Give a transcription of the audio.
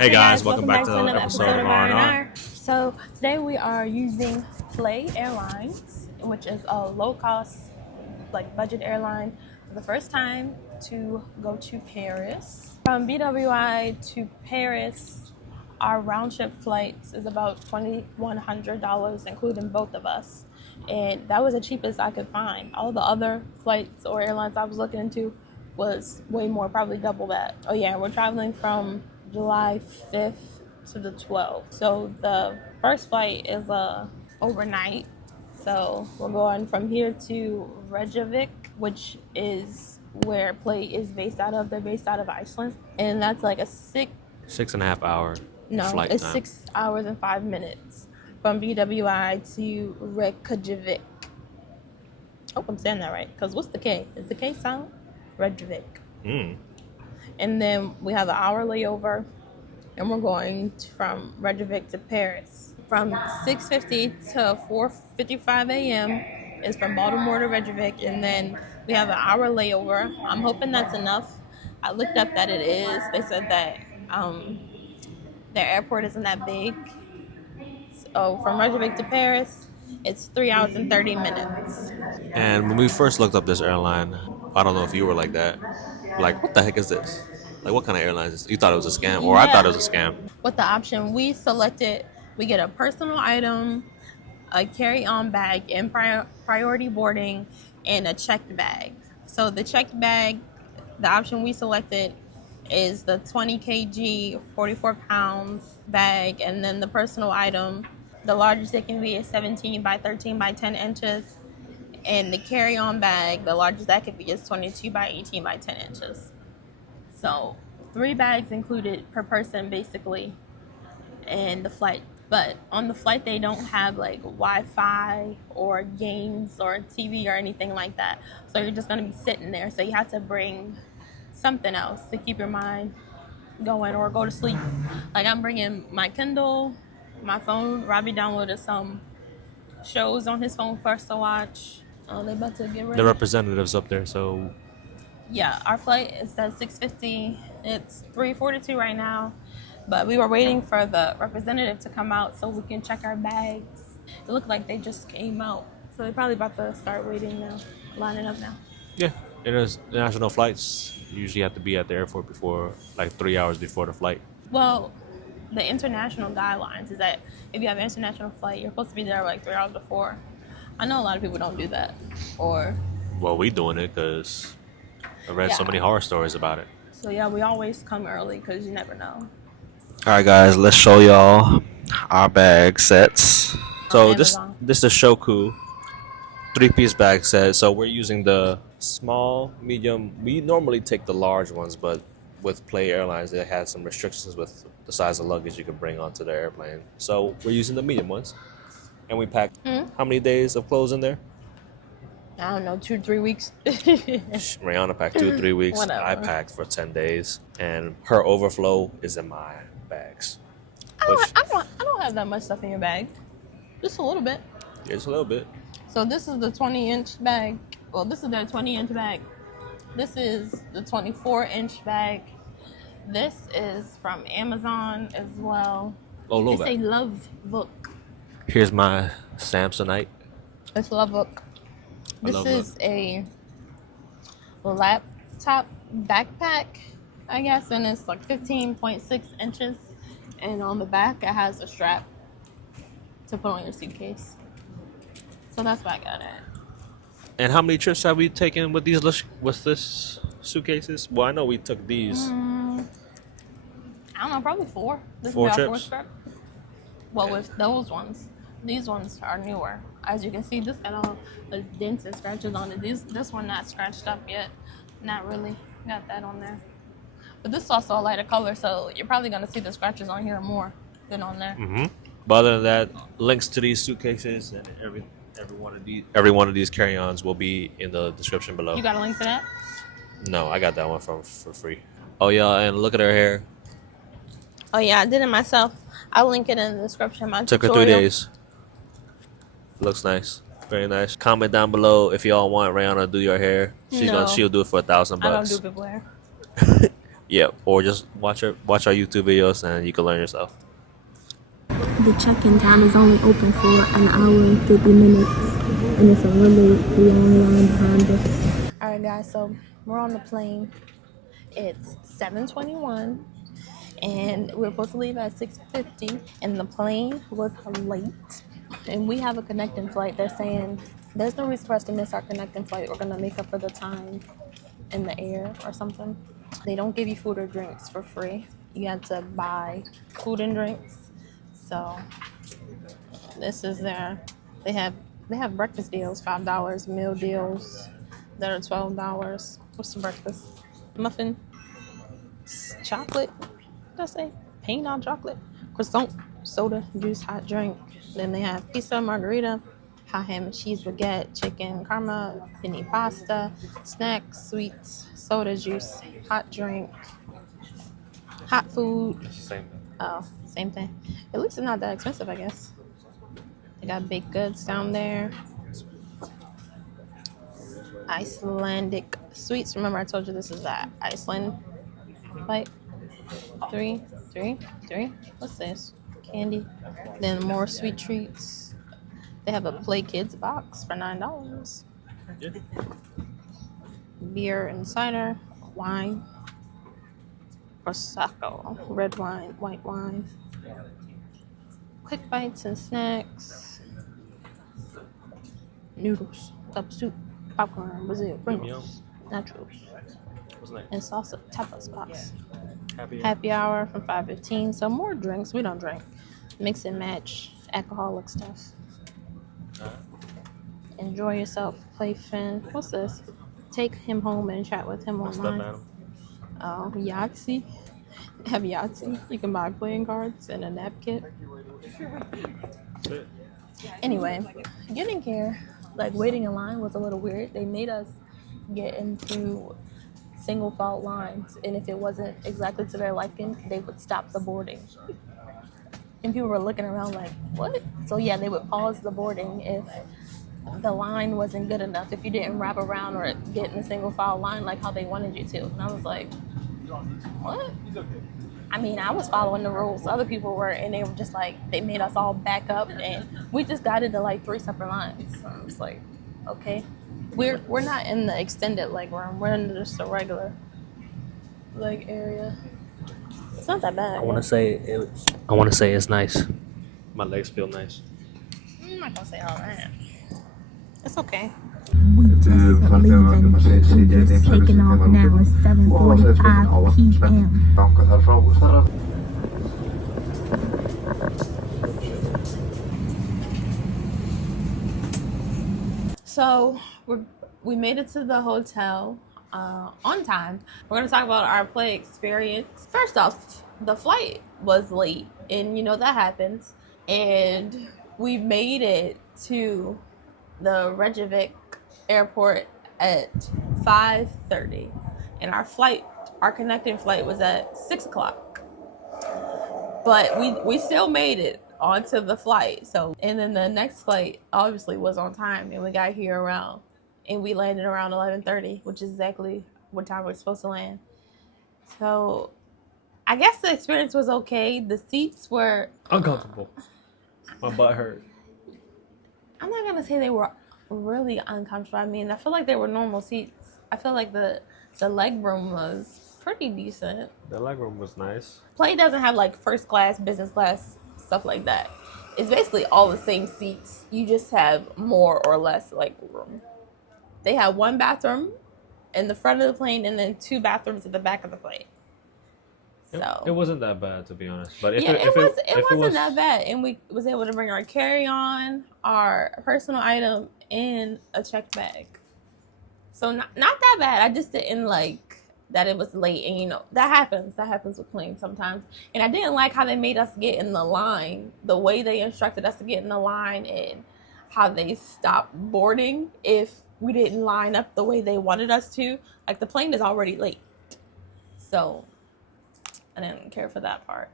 Hey Hey guys, guys, welcome welcome back back to to another another episode episode of of R&R. R&R. So today we are using Airlines, which is a low-cost, like budget airline, for the first time to go to Paris. From BWI to Paris, our round-trip flights is about $2,100, including both of us, and that was the cheapest I could find. All the other flights or airlines I was looking into was way more, probably double that. Oh yeah, we're traveling from July 5th to the 12th. So the first flight is overnight. So we're going from here to Reykjavik, which is where Play is based out of. They're based out of Iceland, and that's like a 6.5 hour flight it's time. 6 hours and 5 minutes from BWI to Reykjavik. Hope I'm saying that right. Because what's the K? Is the K silent? Reykjavik. And then we have an hour layover, and we're going from Reykjavik to Paris. From 6:50 to 4:55 a.m. is from Baltimore to Reykjavik, and then we have an hour layover. I'm hoping that's enough. I looked up that it is. They said that their airport isn't that big. So from Reykjavik to Paris, it's 3 hours and 30 minutes. And when we first looked up this airline, I don't know if you were like that. Like, what the heck is this? Like, what kind of airline is this? You thought it was a scam, or I thought it Yeah. was a scam. With the option we selected, we get a personal item, a carry-on bag in priority boarding, and a checked bag. So the checked bag, the option we selected is the 20 kg, 44 pounds bag, and then the personal item, the largest it can be is 17 by 13 by 10 inches, and the carry-on bag, the largest that could be is 22 by 18 by 10 inches. So 3 bags included per person basically in the flight. But on the flight they don't have like Wi-Fi or games or TV or anything like that. So you're just going to be sitting there. So you have to bring something else to keep your mind going or go to sleep. Like I'm bringing my Kindle, my phone. Robbie downloaded some shows on his phone for us to watch. Oh, they about to get ready. The representatives up there, so Yeah, our flight is at 6:50. It's 3:42 right now, but we were waiting for the representative to come out so we can check our bags. It looked like they just came out, so they're probably about to start waiting now, lining up now. yeah. International flights usually have to be at the airport before, like 3 hours before the flight. Well, the international guidelines is that if you have an international flight, you're supposed to be there like 3 hours before. I know a lot of people don't do that, or Well, we doing it because I read so Yeah. many horror stories about it. so yeah, we always come early because you never know. All right, guys, let's show y'all our bag sets. So On Amazon. this is the Shoku 3-piece bag set. So we're using the small, medium. We normally take the large ones, but with Play Airlines, they had some restrictions with the size of luggage you could bring onto the airplane. So we're using the medium ones, and we packed how many days of clothes in there? I don't know, 2-3 weeks. Rihanna packed 2-3 weeks. Whatever. I packed for 10 days, and her overflow is in my bags. Which, I don't have that much stuff in your bag. Just a little bit. just a little bit. So this is the 20-inch bag. Well, this is their 20-inch bag. This is the 24-inch bag. This is from Amazon as well. Oh, a little It's a bit. Love Book. Here's my Samsonite. It's Love Book. I This love is a laptop backpack, I guess, and it's like 15.6 inches. And on the back, it has a strap to put on your suitcase. So that's what I got it. And how many trips have we taken with this suitcases? Well, I know we took these. I don't know, probably 4. This Four will be our trips? 4th trip. Well, with those ones. These ones are newer. As you can see, this got all the dents and scratches on it. This one not scratched up yet. Not really. Got that on there. But this is also a lighter color, so you're probably going to see the scratches on here more than on there. But other than that, links to these suitcases and every one of these carry-ons will be in the description below. You got a link to that? No, I got that one for free. Oh yeah, and look at her hair. Oh, yeah, I did it myself. I'll link it in the description. My Took her 3 tutorial. days. Looks nice. Very nice. Comment down below if y'all want Rihanna to do your hair. No. She'll do it for $1,000 I don't bucks. do people hair. Yeah, or just watch our YouTube videos and you can learn yourself. The check-in time is only open for an hour and 50 minutes, and it's a really long line behind us. All right, guys, so we're on the plane. It's 7:21, and we're supposed to leave at 6:50, and the plane was late. And we have a connecting flight. They're saying there's no reason for us to miss our connecting flight. We're gonna make up for the time in the air or something. They don't give you food or drinks for free. You have to buy food and drinks. So this is they have breakfast deals, $5, meal deals that are $12. What's the breakfast? Muffin, chocolate, what did I say? Peanut chocolate, croissant, soda, juice, hot drink. Then they have pizza, margarita, hot ham and cheese baguette, chicken, karma, penny pasta, snacks, sweets, soda, juice, hot drink, hot food. It's the same thing. Oh, same thing. At least it's not that expensive, I guess. They got baked goods down there. Icelandic sweets. Remember, I told you this is that Iceland flight. Three. What's this? Candy. Then more sweet treats. They have a Play Kids box for $9. Yeah. Beer and cider, wine, prosecco, red wine, white wine. Quick bites and snacks. Noodles, cup soup, popcorn, Brazil, Pringles, nachos, and salsa tapas box. Happy hour from 5:15. So more drinks. We don't drink. Mix and match alcoholic stuff. Enjoy yourself. Play Finn. What's this? Take him home and chat with him online. Oh, Yahtzee. Have Yahtzee. You can buy playing cards and a nap kit. Anyway, getting here, like waiting in line was a little weird. They made us get into single file lines, and if it wasn't exactly to their liking, they would stop the boarding. And people were looking around like, what? So yeah, they would pause the boarding if the line wasn't good enough, if you didn't wrap around or get in a single file line like how they wanted you to. And I was like, what? I mean, I was following the rules. Other people were, and they were just like, they made us all back up, and we just got into like 3 separate lines. So I was like, okay. We're not in the extended leg room. We're in just a regular leg area. It's not that bad. I want to say it's nice. My legs feel nice. I'm not gonna say all that. It's okay. We just leaving. We just taking off now. It's 7:45 p.m. So we made it to the hotel on time. We're gonna talk about our play experience. First off, the flight was late, and you know that happens. And we made it to the Reykjavik airport at 5:30, and our connecting flight was at 6 o'clock. But we still made it onto the flight. So, and then the next flight obviously was on time, and we got here and we landed around 11:30, which is exactly what time we're supposed to land. So I guess the experience was okay. The seats were Uncomfortable. My butt hurt. I'm not gonna say they were really uncomfortable. I mean, I feel like they were normal seats. I feel like the leg room was pretty decent. The leg room was nice. Play doesn't have like first class, business class, stuff like that. It's basically all the same seats. You just have more or less like room. They had 1 bathroom in the front of the plane and then 2 bathrooms at the back of the plane. So it wasn't that bad, to be honest. But if yeah, it wasn't that bad, and we was able to bring our carry-on, our personal item, and a checked bag. So not that bad. I just didn't like that it was late, and you know that happens. That happens with planes sometimes. And I didn't like how they made us get in the line, the way they instructed us to get in the line, and how they stopped boarding if we didn't line up the way they wanted us to. Like the plane is already late, so I didn't care for that part.